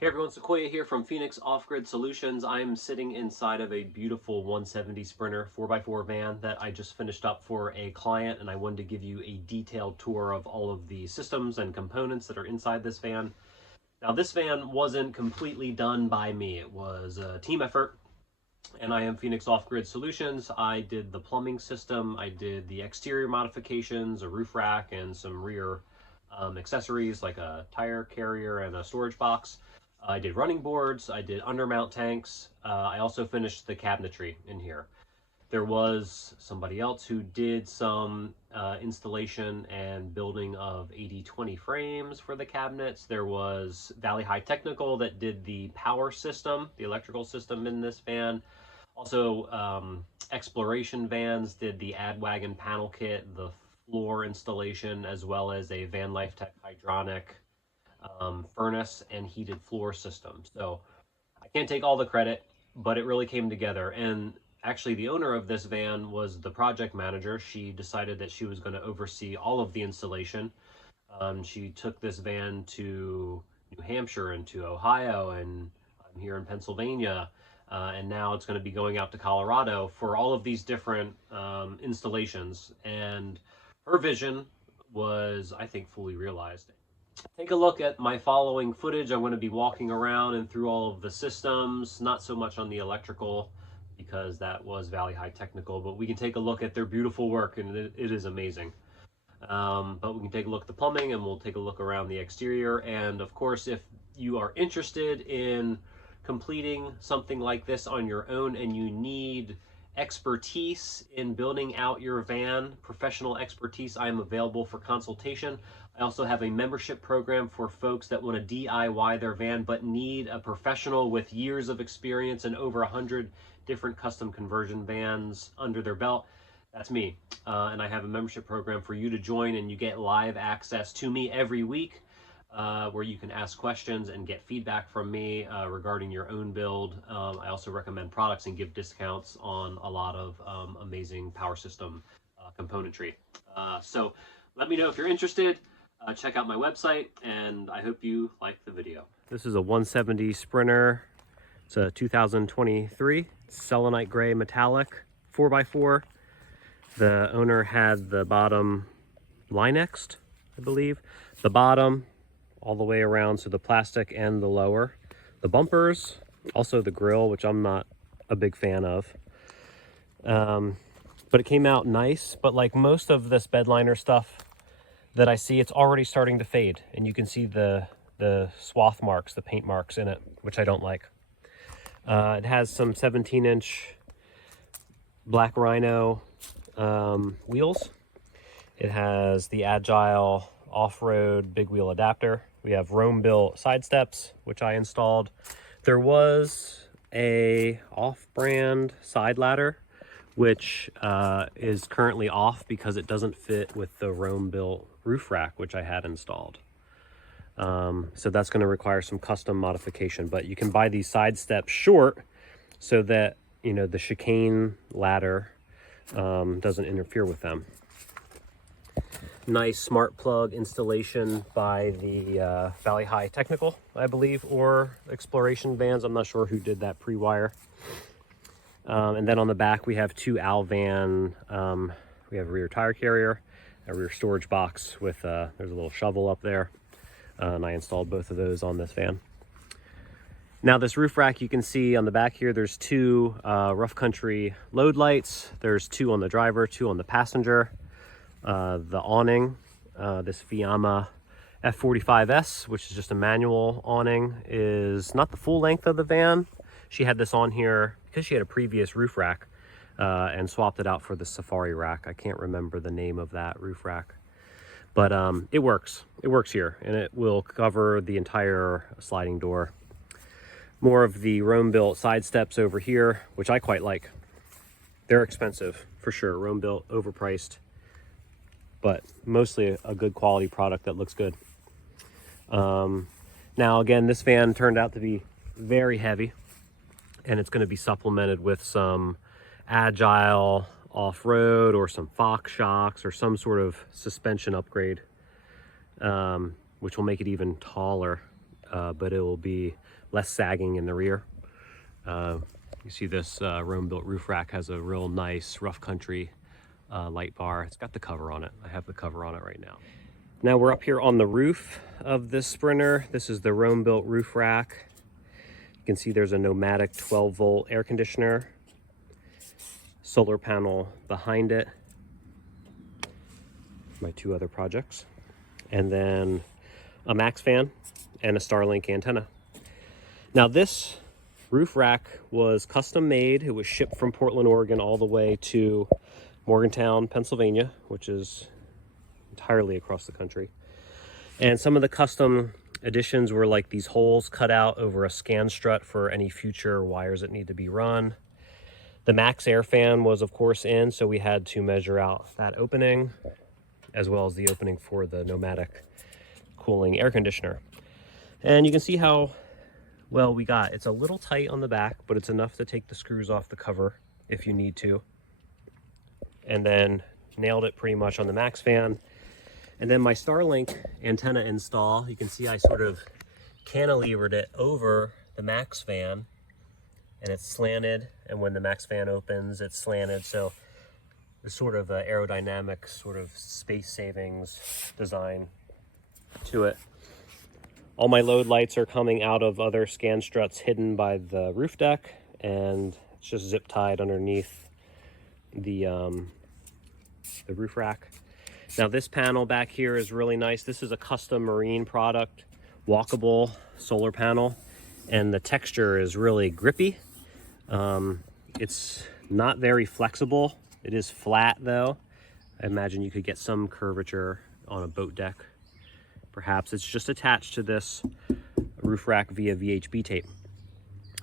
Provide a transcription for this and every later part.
Hey everyone, Sequoia here from Fenix Off Grid Solutions. I'm sitting inside of a beautiful 170 Sprinter 4x4 van that I just finished up for a client, and I wanted to give you a detailed tour of all of the systems and components that are inside this van. Now, this van wasn't completely done by me. It was a team effort, and I am Fenix Off Grid Solutions. I did the plumbing system, I did the exterior modifications, a roof rack, and some rear accessories like a tire carrier and a storage box. I did running boards, I did undermount tanks, I also finished the cabinetry in here. There was somebody else who did some installation and building of 80/20 frames for the cabinets. There was Valley High Technical that did the power system, the electrical system in this van. Also, Exploration Vans did the Wagon panel kit, the floor installation, as well as a Vanlifetech hydronic furnace and heated floor system. So I can't take all the credit, but it really came together. And actually, the owner of this van was the project manager. She decided that she was going to oversee all of the installation. She took this van to New Hampshire and to Ohio, and I'm here in Pennsylvania. And now it's going to be going out to Colorado for all of these different installations. And her vision was, I think, fully realized. Take a look at my following footage. I'm going to be walking around and through all of the systems, not so much on the electrical because that was Valley High Technical, but we can take a look at their beautiful work, and it is amazing. But we can take a look at the plumbing, and we'll take a look around the exterior. And of course, if you are interested in completing something like this on your own and you need expertise in building out your van, professional expertise, I am available for consultation. I also have a membership program for folks that want to DIY their van but need a professional with years of experience and over 100 different custom conversion vans under their belt. That's me. And I have a membership program for you to join, and you get live access to me every week where you can ask questions and get feedback from me regarding your own build. I also recommend products and give discounts on a lot of amazing power system componentry. So let me know if you're interested. Check out my website, and I hope you like the video. This is a 170 Sprinter. It's a 2023 selenite gray metallic 4x4. The owner had the bottom Linexed, I believe. The bottom all the way around, so the plastic and the lower. The bumpers, also the grill, which I'm not a big fan of. But it came out nice, but like most of this bed liner stuff that I see, it's already starting to fade, and you can see the swath marks, the paint marks in it, which I don't like. It has some 17-inch black Rhino wheels. It has the Agile off-road big wheel adapter. We have Roambuilt side steps, which I installed. There was a off-brand side ladder, which is currently off because it doesn't fit with the Roambuilt roof rack, which I had installed. So that's going to require some custom modification, but you can buy these side steps short so that, you know, the chicane ladder doesn't interfere with them. Nice smart plug installation by the Valley High Technical, I believe, or Exploration Vans. I'm not sure who did that pre-wire. And then on the back, we have two Alvan, we have a rear tire carrier, a rear storage box with, there's a little shovel up there. And I installed both of those on this van. Now this roof rack, you can see on the back here, there's two rough country load lights. There's two on the driver, two on the passenger. The awning, this Fiamma F45S, which is just a manual awning, is not the full length of the van. She had this on here because she had a previous roof rack and swapped it out for the Safari rack. I can't remember the name of that roof rack, but it works. It works here, and it will cover the entire sliding door. More of the Roambuilt side steps over here, which I quite like. They're expensive for sure. Roambuilt, overpriced, but mostly a good quality product that looks good. Now again, this van turned out to be very heavy, and it's going to be supplemented with some Agile off-road or some Fox shocks or some sort of suspension upgrade, which will make it even taller. but it will be less sagging in the rear. You see this Roambuilt roof rack has a real nice rough country light bar. It's got the cover on it. I have the cover on it right now. Now we're up here on the roof of this Sprinter. This is the Roambuilt roof rack. You can see there's a pneumatic 12-volt air conditioner, solar panel behind it, my two other projects, and then a max fan and a Starlink antenna. Now this roof rack was custom made. It was shipped from Portland, Oregon all the way to Morgantown, Pennsylvania, which is entirely across the country. And some of the custom additions were like these holes cut out over a scan strut for any future wires that need to be run. The max air fan was of course in, so we had to measure out that opening as well as the opening for the pneumatic cooling air conditioner. And you can see how well we got. It's a little tight on the back, but it's enough to take the screws off the cover if you need to. And then nailed it pretty much on the max fan. And then my Starlink antenna install, you can see I sort of cantilevered it over the max fan, and it's slanted, and when the max fan opens it's slanted, so there's sort of an aerodynamic sort of space savings design to it. All my load lights are coming out of other scan struts hidden by the roof deck, and it's just zip tied underneath the roof rack. Now this panel back here is really nice. This is a custom marine product, walkable solar panel, and the texture is really grippy. It's not very flexible. It is flat though. I imagine you could get some curvature on a boat deck. Perhaps it's just attached to this roof rack via VHB tape.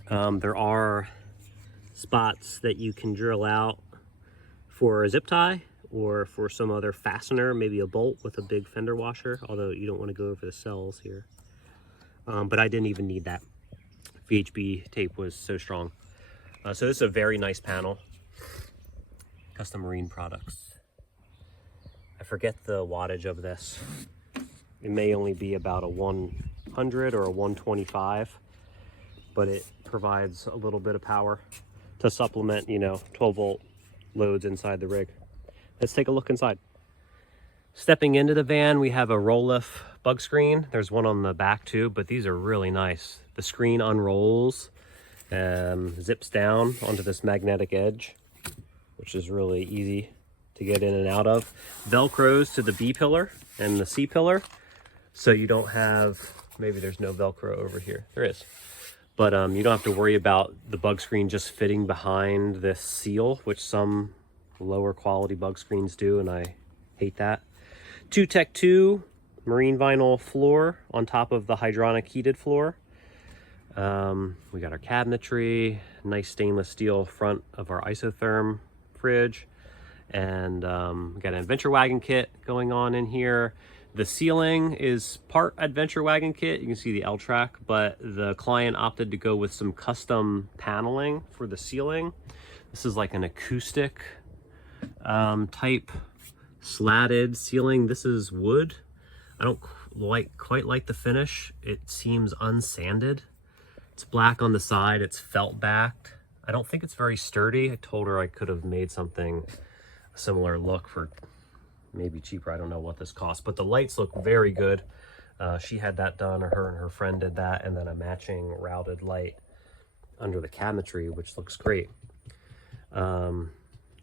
There are spots that you can drill out for a zip tie or for some other fastener, maybe a bolt with a big fender washer, although you don't want to go over the cells here. But I didn't even need that. VHB tape was so strong. So this is a very nice panel. Custom marine products. I forget the wattage of this. It may only be about a 100 or a 125, but it provides a little bit of power to supplement, 12-volt loads inside the rig. Let's take a look inside. Stepping into the van, we have a roll-lift bug screen. There's one on the back too, but these are really nice. The screen unrolls, zips down onto this magnetic edge, which is really easy to get in and out of. Velcros to the B pillar and the C pillar, so you don't have, maybe there's no Velcro over here. There is. But you don't have to worry about the bug screen just fitting behind this seal, which some lower quality bug screens do, and I hate that. 2Tech 2 marine vinyl floor on top of the hydronic heated floor. We got our cabinetry, nice stainless steel front of our isotherm fridge, and we got an adventure wagon kit going on in here. The ceiling is part adventure wagon kit. You can see the L-track, but the client opted to go with some custom paneling for the ceiling. This is like an acoustic type slatted ceiling. This is wood. I don't quite like the finish. It seems unsanded. It's black on the side. It's felt backed. I don't think it's very sturdy. I told her I could have made something a similar look for maybe cheaper. I don't know what this cost, but the lights look very good. She had that done, or her and her friend did that, and then a matching routed light under the cabinetry, which looks great. The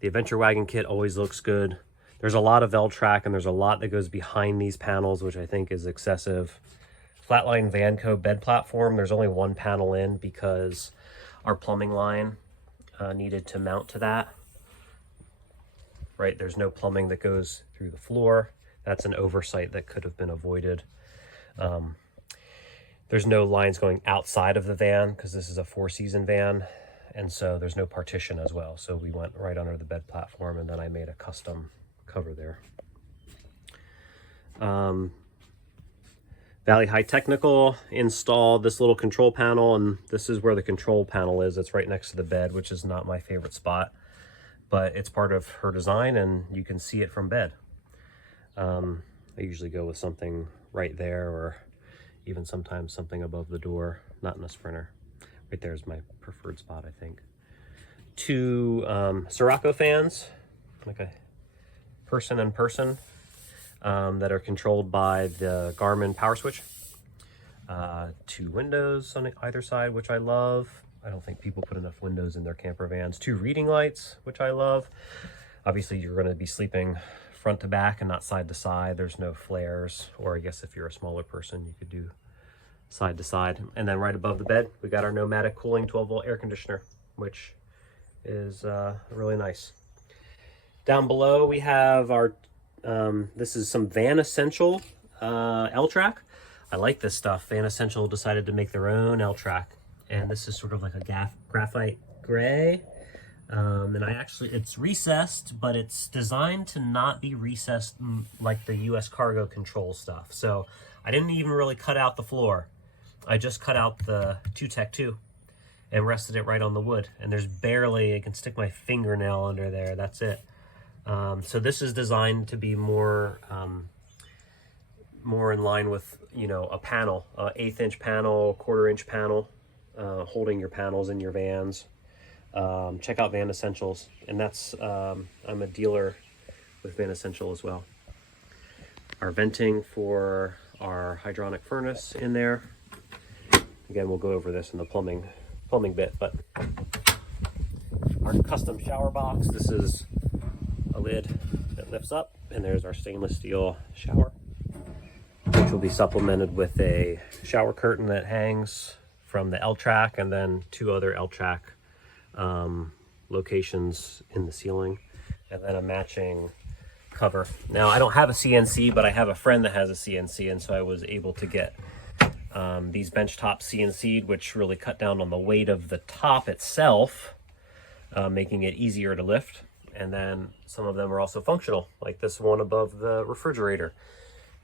adventure wagon kit always looks good. There's a lot of L-track, and there's a lot that goes behind these panels, which I think is excessive. Flatline Vanco bed platform, there's only one panel in because our plumbing line needed to mount to that. Right, there's no plumbing that goes through the floor. That's an oversight that could have been avoided. There's no lines going outside of the van because this is a 4-season van, and so there's no partition as well. So we went right under the bed platform, and then I made a custom cover there. Valley High Technical installed this little control panel, and this is where the control panel is. It's right next to the bed, which is not my favorite spot, but it's part of her design and you can see it from bed. I usually go with something right there, or even sometimes something above the door, not in a Sprinter. Right there's my preferred spot, I think. 2 Sirocco fans, like a person and person, that are controlled by the Garmin power switch. 2 windows on either side, which I love. I don't think people put enough windows in their camper vans. 2 reading lights, which I love. Obviously, you're going to be sleeping front to back and not side to side. There's no flares, or I guess if you're a smaller person, you could do side to side. And then right above the bed, we got our Nomadic cooling 12-volt air conditioner, which is really nice. Down below, we have our, this is some Van Essential L-Track. I like this stuff. Van Essential decided to make their own L-Track. And this is sort of like a graphite gray. And it's recessed, but it's designed to not be recessed like the US cargo control stuff. So I didn't even really cut out the floor. I just cut out the 2-Tech-2 and rested it right on the wood. And there's barely, I can stick my fingernail under there, that's it. So this is designed to be more in line with, you know, a panel, 1/8-inch panel, 1/4-inch panel, holding your panels in your vans. Check out Van Essentials, and that's I'm a dealer with Van Essential as well. Our venting for our hydronic furnace in there. Again, we'll go over this in the plumbing bit, but our custom shower box. This is a lid that lifts up, and there's our stainless steel shower, which will be supplemented with a shower curtain that hangs from the L-Track, and then 2 other L-Track locations in the ceiling, and then a matching cover. Now, I don't have a CNC, but I have a friend that has a CNC, and so I was able to get these benchtop CNC'd, which really cut down on the weight of the top itself, making it easier to lift. And then some of them are also functional, like this one above the refrigerator,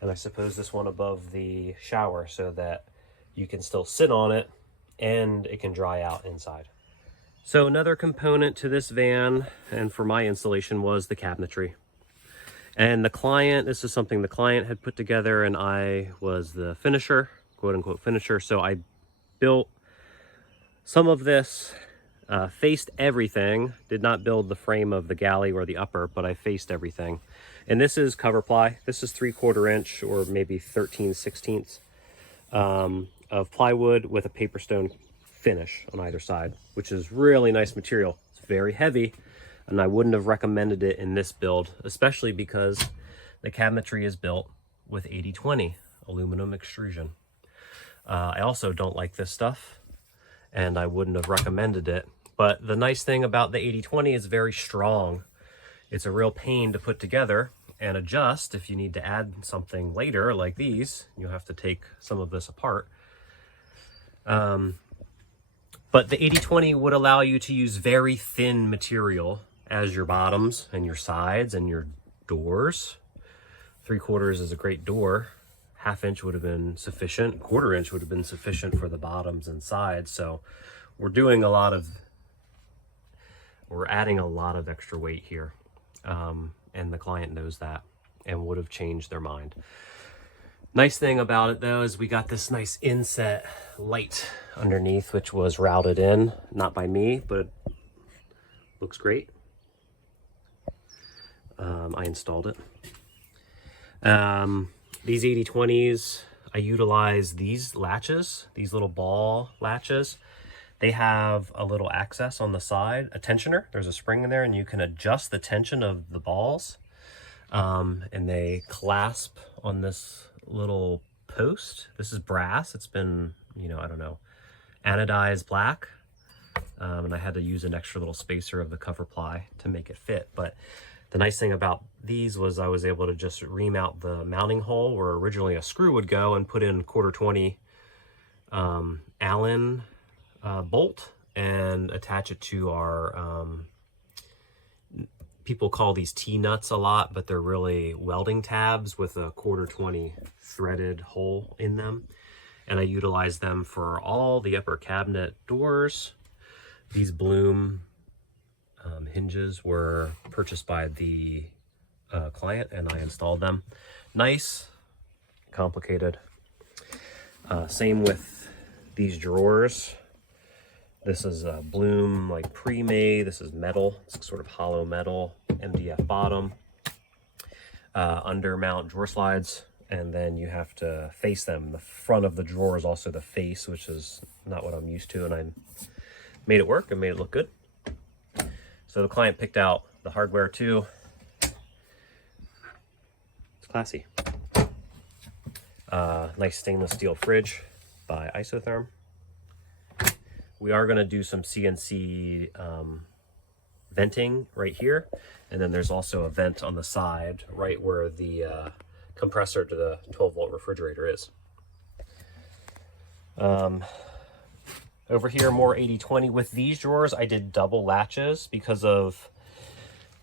and I suppose this one above the shower, so that you can still sit on it and it can dry out inside. So another component to this van, and for my installation, was the cabinetry. And the client, this is something the client had put together, and I was the finisher, quote unquote finisher. So I built some of this, faced everything, did not build the frame of the galley or the upper, but I faced everything. And this is Coverply. This is 3/4 inch or maybe 13/16 of plywood with a paper stone finish on either side, which is really nice material. It's very heavy, and I wouldn't have recommended it in this build, especially because the cabinetry is built with 80/20 aluminum extrusion. I also don't like this stuff, and I wouldn't have recommended it. But the nice thing about the 80/20 is very strong. It's a real pain to put together and adjust if you need to add something later, like these. You'll have to take some of this apart. But the 80/20 would allow you to use very thin material as your bottoms and your sides and your doors. 3/4 is a great door. 1/2 inch would have been sufficient. 1/4 inch would have been sufficient for the bottoms and sides. So we're adding a lot of extra weight here. And the client knows that and would have changed their mind. Nice thing about it though is we got this nice inset light underneath, which was routed in, not by me, but it looks great. I installed it. These 80/20s, I utilize these latches, these little ball latches. They have a little access on the side, a tensioner. There's a spring in there, and you can adjust the tension of the balls. And they clasp on this little post. This is brass. It's been, I don't know, anodized black. And I had to use an extra little spacer of the Coverply to make it fit. But the nice thing about these was I was able to just remount the mounting hole where originally a screw would go and put in 1/4 20 Allen bolt and attach it to our, people call these T-nuts a lot, but they're really welding tabs with a 1/4 20 threaded hole in them. And I utilize them for all the upper cabinet doors. These Bloom hinges were purchased by the client, and I installed them. Nice, complicated. Same with these drawers. This is a Bloom like pre-made. This is metal. It's sort of hollow metal, MDF bottom. Under mount drawer slides, and then you have to face them. The front of the drawer is also the face, which is not what I'm used to, and I made it work and made it look good. So the client picked out the hardware too. It's classy. Nice stainless steel fridge by Isotherm. We are going to do some CNC venting right here, and then there's also a vent on the side right where the compressor to the 12-volt refrigerator is. Over here, more 80/20. With these drawers, I did double latches because of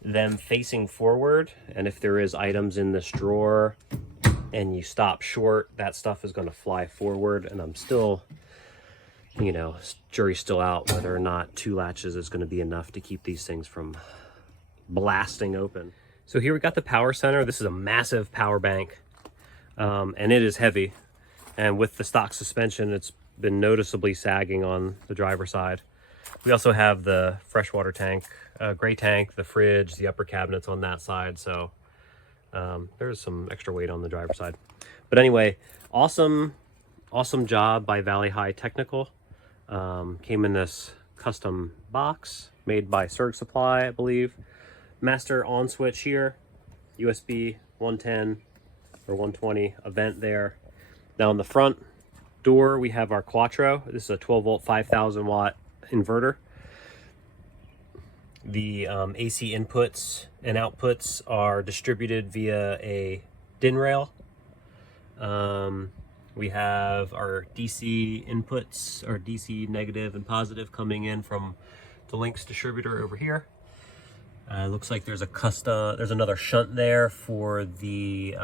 them facing forward, and if there is items in this drawer and you stop short, that stuff is going to fly forward, and I'm still, you know, jury's still out whether or not 2 latches is going to be enough to keep these things from blasting open. So here we got the power center. This is a massive power bank, and it is heavy. And with the stock suspension, it's been noticeably sagging on the driver's side. We also have the freshwater tank, gray tank, the fridge, the upper cabinets on that side. So there's some extra weight on the driver's side. But anyway, awesome job by Valley High Technical. Came in this custom box made by Surg Supply, I believe. Master on switch here, USB 110 or 120, a vent there. Now on the front door, we have our Quattro. This is a 12-volt, 5,000 watt inverter. The AC inputs and outputs are distributed via a DIN rail. We have our DC inputs, our DC negative and positive, coming in from the Lynx distributor over here. Looks like there's another shunt there for the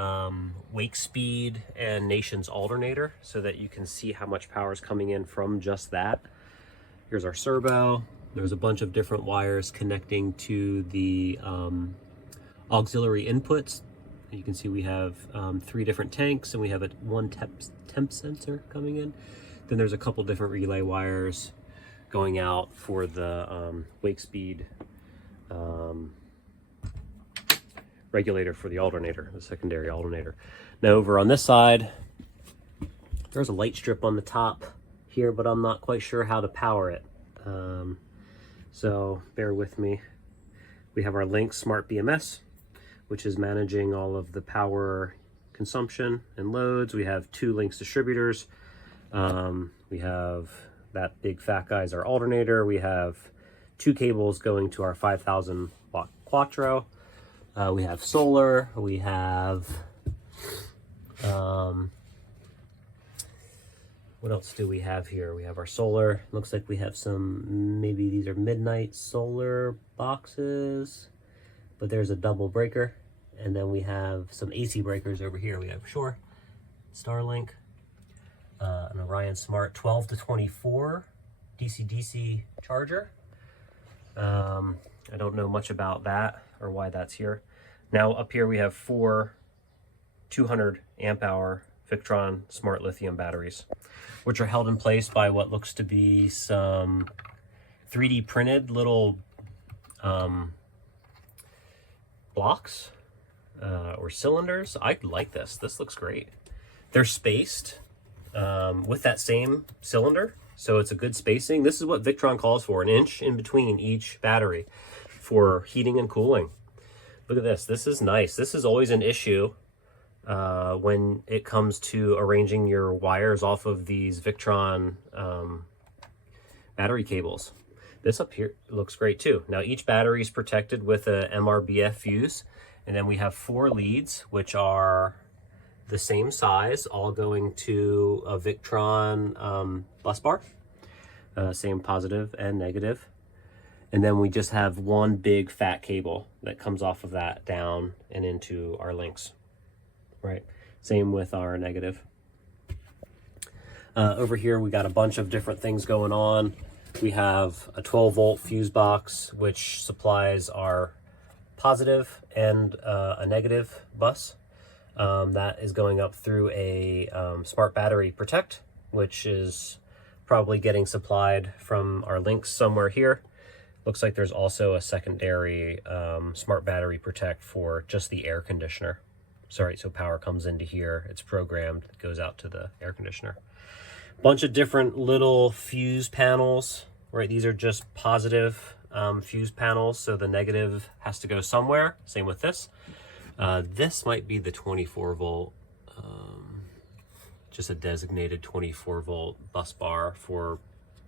wake speed and Nations alternator, so that you can see how much power is coming in from just that. Here's our servo. There's a bunch of different wires connecting to the auxiliary inputs. You can see we have 3 different tanks, and we have one temp sensor coming in. Then there's a couple different relay wires going out for the wake speed regulator for the alternator, the secondary alternator. Now over on this side, there's a light strip on the top here, but I'm not quite sure how to power it. So bear with me. We have our Lynx Smart BMS, which is managing all of the power consumption and loads. We have 2 Lynx distributors. We have that big fat guy's our alternator. We have 2 cables going to our 5,000 watt Quattro. We have solar. We have what else do we have here? We have our solar. Looks like we have some, maybe these are midnight solar boxes, but there's a double breaker. And then we have some AC breakers over here. We have Shore, Starlink, an Orion Smart 12 to 24 DC-DC charger. I don't know much about that or why that's here. Now up here we have 4 200 amp hour Victron smart lithium batteries, which are held in place by what looks to be some 3D printed little blocks or cylinders. I like this. This looks great. They're spaced with that same cylinder, so it's a good spacing. This is what Victron calls for, 1 inch in between each battery for heating and cooling. Look at this. This is nice. This is always an issue when it comes to arranging your wires off of these Victron battery cables. This up here looks great too. Now each battery is protected with a MRBF fuse, and then we have 4 leads, which are the same size, all going to a Victron bus bar, same positive and negative. And then we just have 1 big fat cable that comes off of that down and into our Lynx. Right, same with our negative. Over here we got a bunch of different things going on. We have a 12-volt fuse box, which supplies our positive and a negative bus. That is going up through a Smart Battery Protect which is probably getting supplied from our links somewhere here. Looks like there's also a secondary smart battery protect for just the air conditioner. Sorry, so power comes into here, it's programmed, it goes out to the air conditioner. Bunch of different little fuse panels, right? These are just positive fuse panels, so the negative has to go somewhere. Same with this. This might be the 24 volt, just a designated 24 volt bus bar for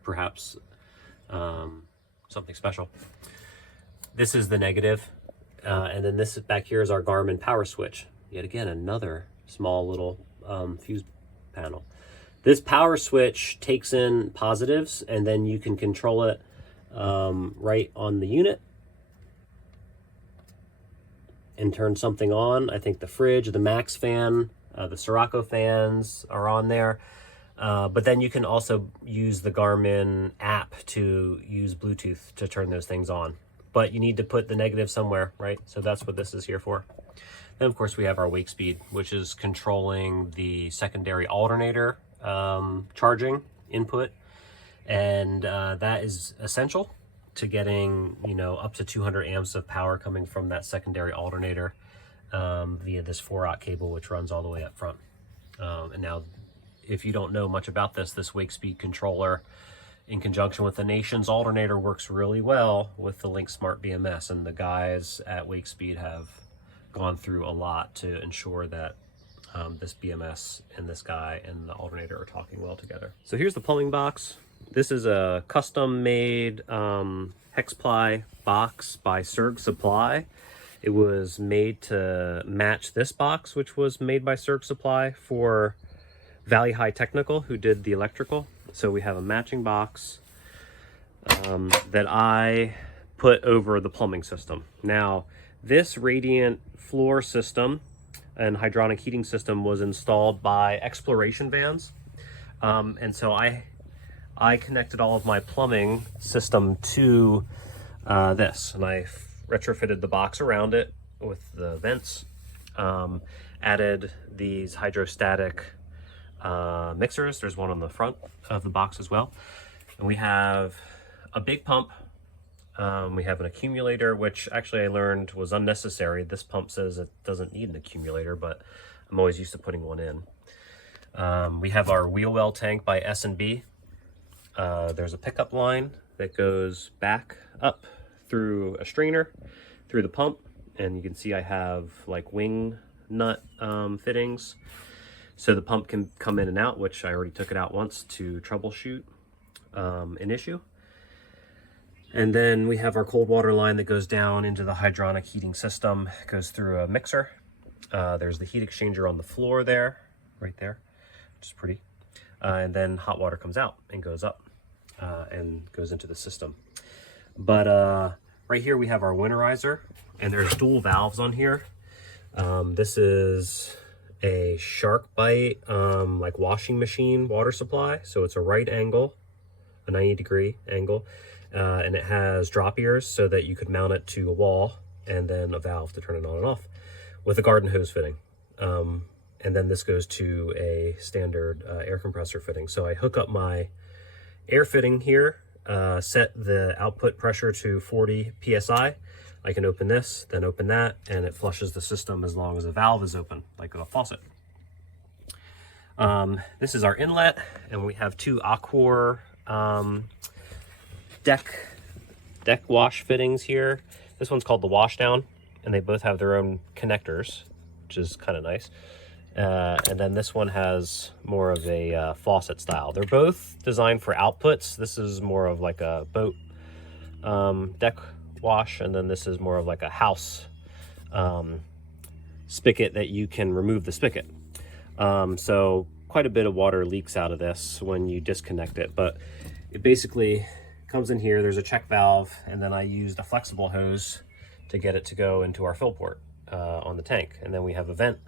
perhaps something special. This is the negative, and then this back here is our Garmin power switch. Yet again, another small little fuse panel. This power switch takes in positives, and then you can control it right on the unit and turn something on. I think the fridge, the Max fan, the Sirocco fans are on there. But then you can also use the Garmin app to use Bluetooth to turn those things on. But you need to put the negative somewhere, right? So that's what this is here for. Then of course we have our wake speed, which is controlling the secondary alternator charging input. And that is essential to getting, you know, up to 200 amps of power coming from that secondary alternator via this 4-aught cable, which runs all the way up front. And now, if you don't know much about this wake speed controller in conjunction with the Nation's alternator works really well with the Link Smart BMS, and the guys at Wake Speed have gone through a lot to ensure that this BMS and this guy and the alternator are talking well together. So here's the plumbing box. This is a custom made hex ply box by Surg Supply. It was made to match this box, which was made by Surg Supply for Valley High Technical, who did the electrical. So we have a matching box that I put over the plumbing system. Now, this radiant floor system and hydronic heating system was installed by Exploration Vans. And so I connected all of my plumbing system to this, and I retrofitted the box around it with the vents, added these hydrostatic mixers. There's one on the front of the box as well. And we have a big pump. We have an accumulator, which actually I learned was unnecessary. This pump says it doesn't need an accumulator, but I'm always used to putting one in. We have our wheel well tank by S&B. There's a pickup line that goes back up through a strainer, through the pump, and you can see I have like wing nut fittings, so the pump can come in and out, which I already took it out once to troubleshoot an issue. And then we have our cold water line that goes down into the hydronic heating system. It goes through a mixer. There's the heat exchanger on the floor there, right there, which is pretty. And then hot water comes out and goes up and goes into the system. But right here we have our winterizer, and there's dual valves on here. This is a shark bite like washing machine water supply, so it's a right angle, a 90-degree angle, and it has drop ears so that you could mount it to a wall, and then a valve to turn it on and off with a garden hose fitting. And then this goes to a standard air compressor fitting. So I hook up my air fitting here, set the output pressure to 40 PSI. I can open this, then open that, and it flushes the system as long as the valve is open, like a faucet. This is our inlet, and we have two Accor deck wash fittings here. This one's called the washdown, and they both have their own connectors, which is kind of nice. And then this one has more of a faucet style. They're both designed for outputs. This is more of like a boat deck wash, and then this is more of like a house spigot that you can remove the spigot. So quite a bit of water leaks out of this when you disconnect it, but it basically comes in here. There's a check valve, and then I used a flexible hose to get it to go into our fill port on the tank. And then we have a vent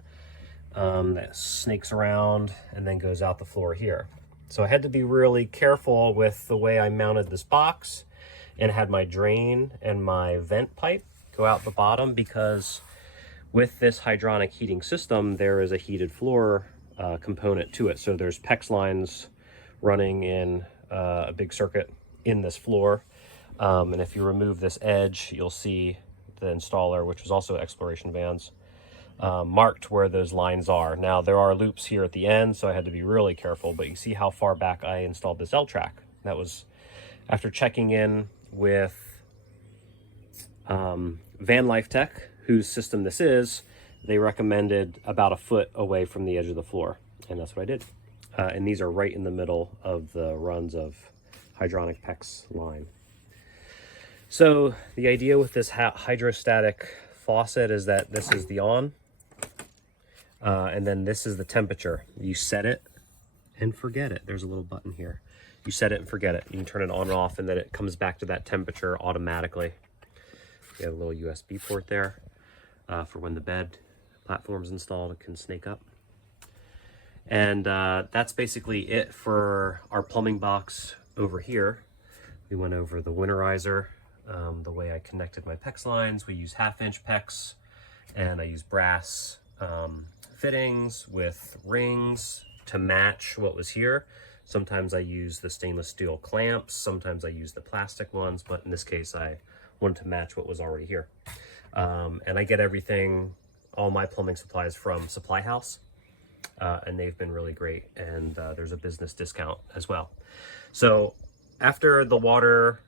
that snakes around and then goes out the floor here. So I had to be really careful with the way I mounted this box, and had my drain and my vent pipe go out the bottom, because with this hydronic heating system there is a heated floor component to it. So there's PEX lines running in a big circuit in this floor. And if you remove this edge, you'll see the installer, which was also Exploration Vans, marked where those lines are. Now there are loops here at the end, so I had to be really careful, but you see how far back I installed this L-track. That was after checking in with Vanlifetech, whose system this is. They recommended about a foot away from the edge of the floor, and that's what I did. And these are right in the middle of the runs of hydronic PEX line. So the idea with this hydrostatic faucet is that this is the on, and then this is the temperature. You set it and forget it. There's a little button here. You set it and forget it. You can turn it on and off, and then it comes back to that temperature automatically. You have a little USB port there for when the bed platform's installed, it can snake up. And that's basically it for our plumbing box over here. We went over the winterizer, the way I connected my PEX lines. We use 1/2-inch PEX, and I use brass fittings with rings to match what was here. Sometimes I use the stainless steel clamps, sometimes I use the plastic ones, but in this case I wanted to match what was already here. And I get everything, all my plumbing supplies from Supply House, and they've been really great, and there's a business discount as well. So after the water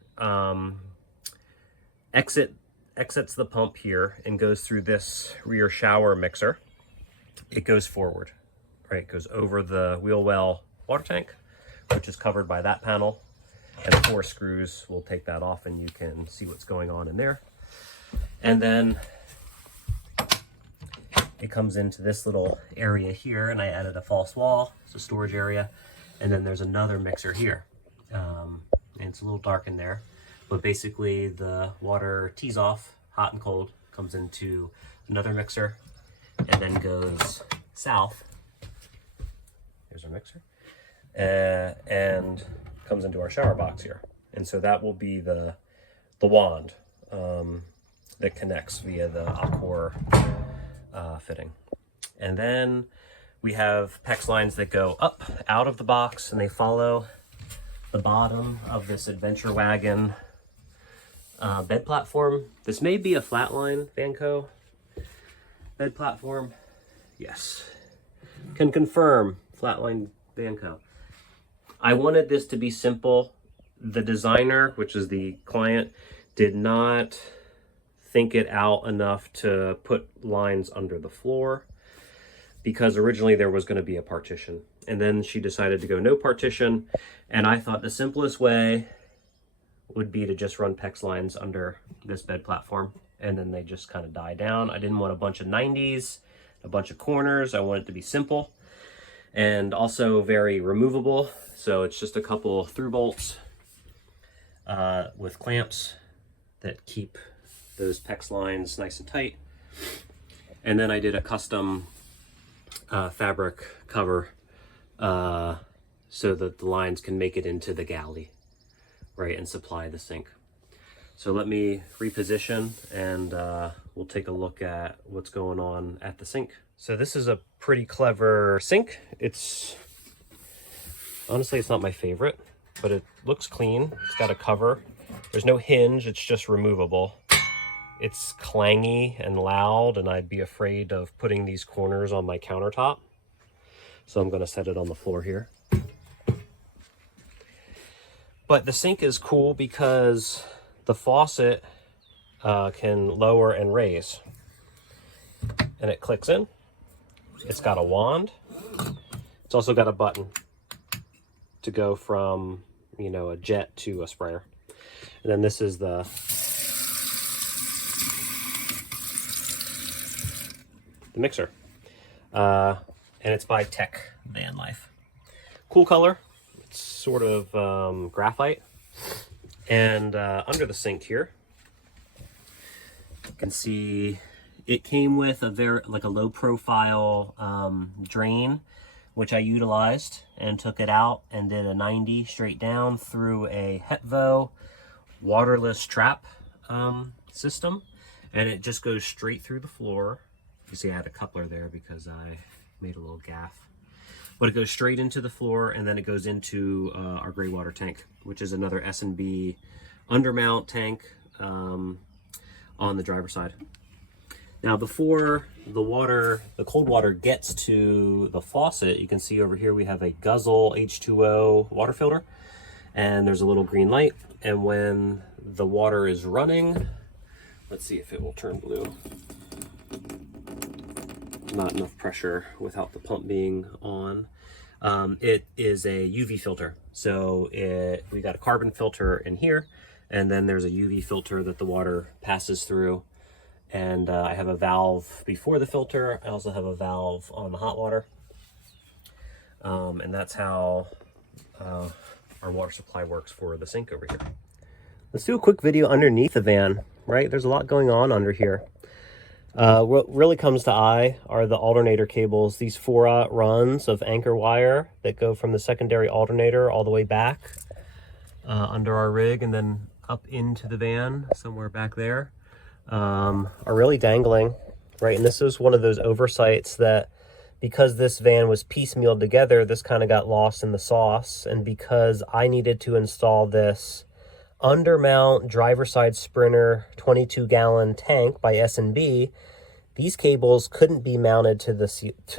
exits the pump here and goes through this rear shower mixer, it goes forward, right? It goes over the wheel well water tank, which is covered by that panel, and 4 screws will take that off, and you can see what's going on in there. And then it comes into this little area here, and I added a false wall. It's a storage area. And then there's another mixer here. And it's a little dark in there, but basically the water tees off, hot and cold, comes into another mixer, and then goes south. Here's our mixer. And comes into our shower box here. And so that will be the wand that connects via the Accor fitting. And then we have PEX lines that go up out of the box, and they follow the bottom of this Adventure Wagon bed platform. This may be a flatline Vanco bed platform. Yes, can confirm flatline Vanco. I wanted this to be simple. The designer, which is the client, did not think it out enough to put lines under the floor, because originally there was going to be a partition, and then she decided to go no partition, and I thought the simplest way would be to just run PEX lines under this bed platform, and then they just kind of die down. I didn't want a bunch of 90s, a bunch of corners. I want it to be simple and also very removable. So it's just a couple through bolts with clamps that keep those PEX lines nice and tight. And then I did a custom fabric cover so that the lines can make it into the galley, right, and supply the sink. So let me reposition, and we'll take a look at what's going on at the sink. So this is a pretty clever sink. It's honestly, it's not my favorite, but it looks clean. It's got a cover. There's no hinge, it's just removable. It's clangy and loud, and I'd be afraid of putting these corners on my countertop. So I'm gonna set it on the floor here. But the sink is cool because the faucet can lower and raise. And it clicks in. It's got a wand. It's also got a button to go from, you know, a jet to a sprayer. And then this is the mixer. And it's by Tech Van Life. Cool color. It's sort of graphite. And under the sink here, you can see it came with a a low profile drain, which I utilized and took it out and did a 90 straight down through a Hetvo waterless trap system, and it just goes straight through the floor. You see I had a coupler there because I made a little gaff. but it goes straight into the floor, and then it goes into our gray water tank, which is another S&B undermount tank on the driver's side. Now, before the cold water gets to the faucet, you can see over here we have a Guzzle H2O water filter, and there's a little green light. And when the water is running, let's see if it will turn blue. Not enough pressure without the pump being on. It is a UV filter. So we got a carbon filter in here, and then there's a UV filter that the water passes through. And I have a valve before the filter. I also have a valve on the hot water. And that's how our water supply works for the sink over here. Let's do a quick video underneath the van, right? There's a lot going on under here. What really comes to eye are the alternator cables, these 4/0 runs of anchor wire that go from the secondary alternator all the way back under our rig and then up into the van somewhere back there. Are really dangling, right? And this is one of those oversights that, because this van was piecemealed together, this kind of got lost in the sauce. And because I needed to install this undermount driver side Sprinter 22-gallon tank by S&B, these cables couldn't be mounted to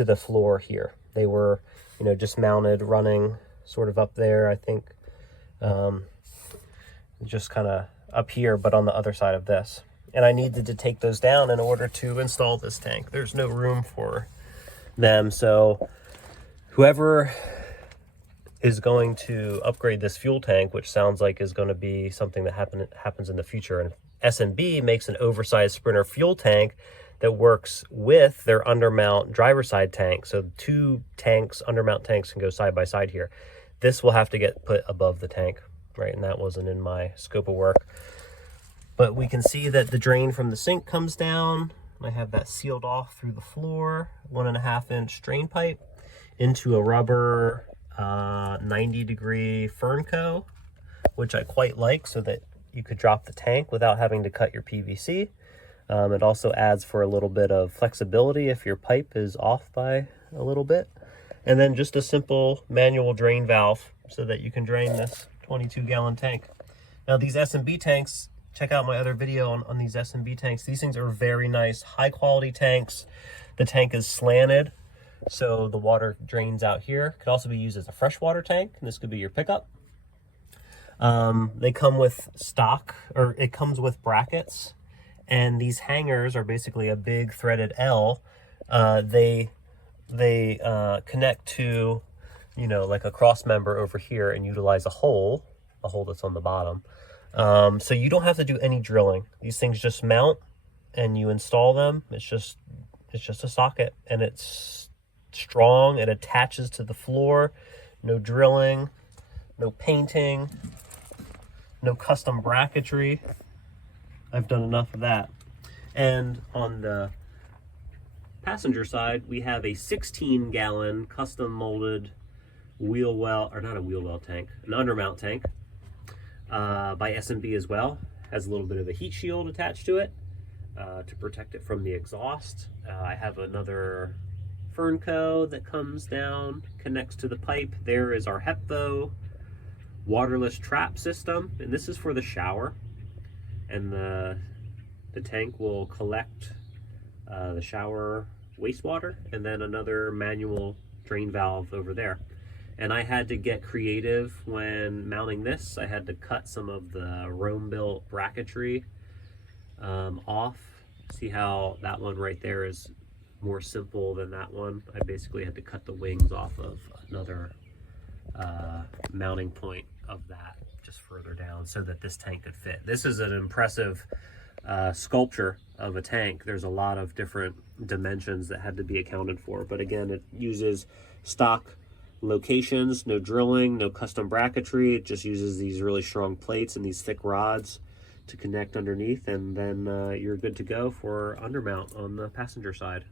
the floor here. They were, you know, just mounted, running sort of up there, I think, just kind of up here, but on the other side of this. And I needed to take those down in order to install this tank. There's no room for them. So whoever is going to upgrade this fuel tank, which sounds like is going to be something that happens in the future, and S&B makes an oversized Sprinter fuel tank that works with their undermount driver side tank. So 2 tanks, undermount tanks, can go side by side here. This will have to get put above the tank, right? And that wasn't in my scope of work. But we can see that the drain from the sink comes down. I have that sealed off through the floor, 1.5-inch drain pipe into a rubber 90-degree Fernco, which I quite like, so that you could drop the tank without having to cut your PVC. It also adds for a little bit of flexibility if your pipe is off by a little bit. And then just a simple manual drain valve so that you can drain this 22-gallon tank. Now, these S&B tanks, check out my other video on these S&B tanks. These things are very nice, high quality tanks. The tank is slanted, so the water drains out here. Could also be used as a freshwater tank, and this could be your pickup. They come with stock, or it comes with brackets, and these hangers are basically a big threaded L. They connect to, you know, like a cross member over here, and utilize a hole that's on the bottom. So you don't have to do any drilling. These things just mount and you install them. It's just a socket, and it's strong. It attaches to the floor. No drilling, no painting, no custom bracketry. I've done enough of that. And on the passenger side, we have a 16-gallon custom molded wheel well, or not a wheel well tank, an undermount tank. By S&B as well. Has a little bit of a heat shield attached to it to protect it from the exhaust. I have another Fernco that comes down, connects to the pipe. There is our HEPVO waterless trap system, and this is for the shower. And the tank will collect the shower wastewater, and then another manual drain valve over there. And I had to get creative when mounting this. I had to cut some of the Roambuilt bracketry off. See how that one right there is more simple than that one? I basically had to cut the wings off of another mounting point of that just further down so that this tank could fit. This is an impressive sculpture of a tank. There's a lot of different dimensions that had to be accounted for. But again, it uses stock locations, no drilling, no custom bracketry. It just uses these really strong plates and these thick rods to connect underneath, and then you're good to go for undermount on the passenger side.